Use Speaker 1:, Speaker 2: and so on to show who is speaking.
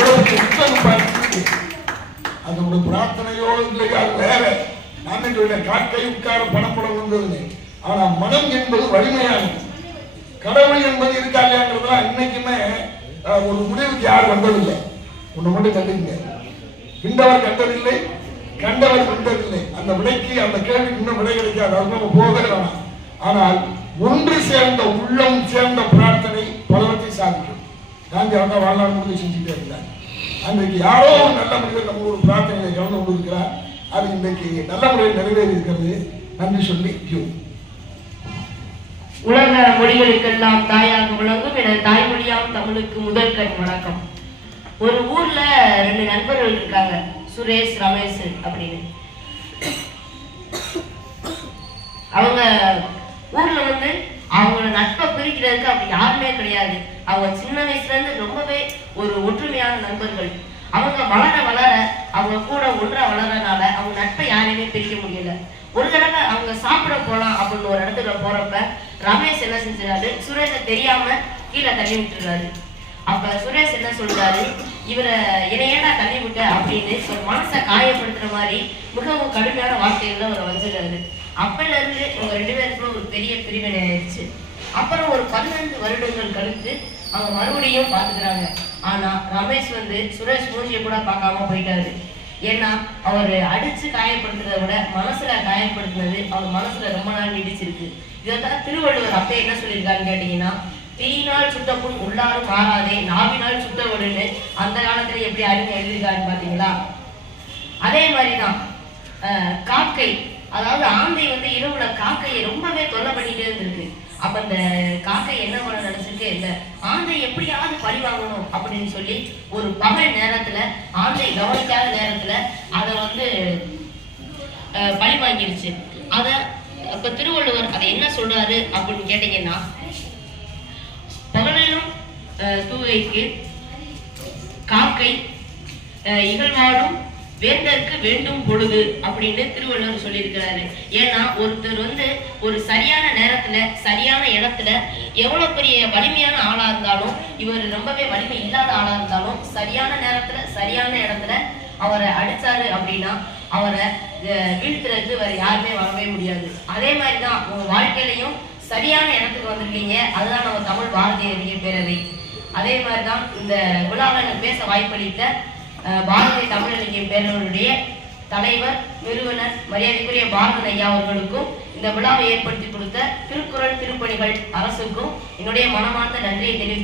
Speaker 1: இவ்வளவு உத்தரவு பார்த்து அதனுடைய பிரார்த்தனையோ இல்லையா வேற நான் சொல்றேன் காக்கை உட்கார பணப்படம் வந்தது ஆனா மனம் என்பது வலிமையானது. கடவுள் என்பது இருக்கா இல்லையாங்கிறதுலாம் இன்னைக்குமே ஒரு முடிவுக்கு யார் வந்ததில்லை. ஒண்ணு மட்டும் கண்டுங்க. விண்டவர் கண்டதில்லை கண்டவர் கண்டதில்லை அந்த விடைக்கு அந்த கேள்வி இன்னும் விடை கிடைக்காது. அது நம்ம போகவே வேணாம். ஆனால் ஒன்று சேர்ந்த உள்ளம் சேர்ந்த பிரார்த்தனை பலவற்றை சாதிக்கும் காந்தி அவங்க வாழ்நாள் முழுக்க செஞ்சுட்டே இருந்தார். அன்றைக்கு யாரோ ஒரு நல்ல மனிதர் நம்ம ஒரு பிரார்த்தனையை கலந்து கொண்டிருக்கிறார் அது இன்றைக்கு நல்ல முறையில் நிறைவேறி இருக்கிறது நன்றி சொல்லி கியூ
Speaker 2: உலக மொழிகளுக்கெல்லாம் தாயாக விளங்கும் எனது தாய்மொழியாம் தமிழுக்கு முதல் கண் வணக்கம். ஒரு ஊர்ல ரெண்டு நண்பர்கள் இருக்காங்க சுரேஷ் ரமேஷ் அப்படின்னு. அவங்க நட்பை அவங்க அப்படி யாருமே கிடையாது. அவங்க சின்ன வயசுல இருந்து ரொம்பவே ஒரு ஒற்றுமையான நண்பர்கள். அவங்க வளர வளர அவங்க கூட ஒன்றா வளரனால அவங்க நட்பை யாரையுமே பிரிக்க முடியல. ஒரு தடவை அவங்க சாப்பிட போலாம் அப்படின்னு ஒரு இடத்துல போறப்ப ரமேஷ் என்ன செஞ்சாரு சுரேஷை தெரியாம கீழே தள்ளி விட்டுறாரு அப்ப சுரேஷ் என்ன சொல்றாரு? இவரை இணையடா தள்ளி விட்ட? அப்படின்னு ஒரு மனசை காயப்படுத்துற மாதிரி மிகவும் கடுமையான வார்த்தைகள்ல அவரை வச்சிருக்காரு. அப்பல இருந்து இவங்க ரெண்டு பேருக்குள்ள ஒரு பெரிய பிரிவினை ஆயிடுச்சு. அப்புறம் ஒரு பதினைந்து வருடங்கள் கழித்து அவங்க மறுபடியும் பார்த்துக்கிறாங்க. ஆனா ரமேஷ் வந்து சுரேஷ் மூஞ்சியை கூட பார்க்காம போயிட்டாரு. ஏன்னா அவர் அடிச்சு காயப்படுத்துறதை விட மனசுல காயப்படுத்துனது அவர் மனசுல ரொம்ப நாள் நீடிச்சிருக்கு. இதைத்தான் திருவள்ளுவர் அப்ப என்ன சொல்லியிருக்காருன்னு கேட்டீங்கன்னா தீயினால் சுட்ட உள்ளாரும் மாறாதே நாவினால் சுட்ட அந்த காலத்துல எப்படி அறிஞர் எழுதியிருக்காருன்னு பாத்தீங்களா அதே மாதிரிதான் காக்கை அதாவது ஆந்தை வந்து இரவுல காக்கையை ரொம்பவே தொல்லை பண்ணிட்டே இருந்திருக்கு. அப்ப இந்த காக்கை என்ன பண்ண நினைச்சிருக்கு இல்ல ஆந்தை எப்படியாவது பழி வாங்கணும் அப்படின்னு சொல்லி ஒரு பகல் நேரத்துல ஆந்தை கவனிக்காத நேரத்துல அதை வந்து பழி வாங்கிருச்சு. அத இப்ப திருவள்ளுவர் அதை என்ன சொல்றாரு அப்படின்னு கேட்டீங்கன்னா பகலிலும் தூவைக்கு காக்கை இகழ்வாடும் வேந்தற்கு வேண்டும் பொழுது அப்படின்னு திருவள்ளுவர் சொல்லியிருக்கிறாரு. ஏன்னா ஒருத்தர் வந்து ஒரு சரியான நேரத்துல சரியான இடத்துல எவ்வளவு பெரிய வலிமையான ஆளா இருந்தாலும் இவர் ரொம்பவே வலிமை இல்லாத ஆளா இருந்தாலும் சரியான நேரத்துல சரியான இடத்துல அவரை அடிச்சாரு அப்படின்னா அவரை வீழ்த்துறது வேற யாருமே வரவே முடியாது. அதே மாதிரிதான் உங்க வாழ்க்கையிலையும் சரியான இடத்துக்கு வந்திருக்கீங்க. அதுதான் நம்ம தமிழ் பாரதிய பேரவை அதே மாதிரிதான் இந்த விழாவில் எனக்கு பேச வாய்ப்பளித்த பாரதிய தமிழ் இலக்கிய பேரவையுடைய தலைவர் நிறுவனர் மரியாதைக்குரிய பாரதன் ஐயா அவர்களுக்கும் இந்த விழாவை ஏற்படுத்தி கொடுத்த திருக்குறள் திருப்பணிகள் அரசுக்கும் என்னுடைய மனமார்ந்த நன்றியை தெரிவித்து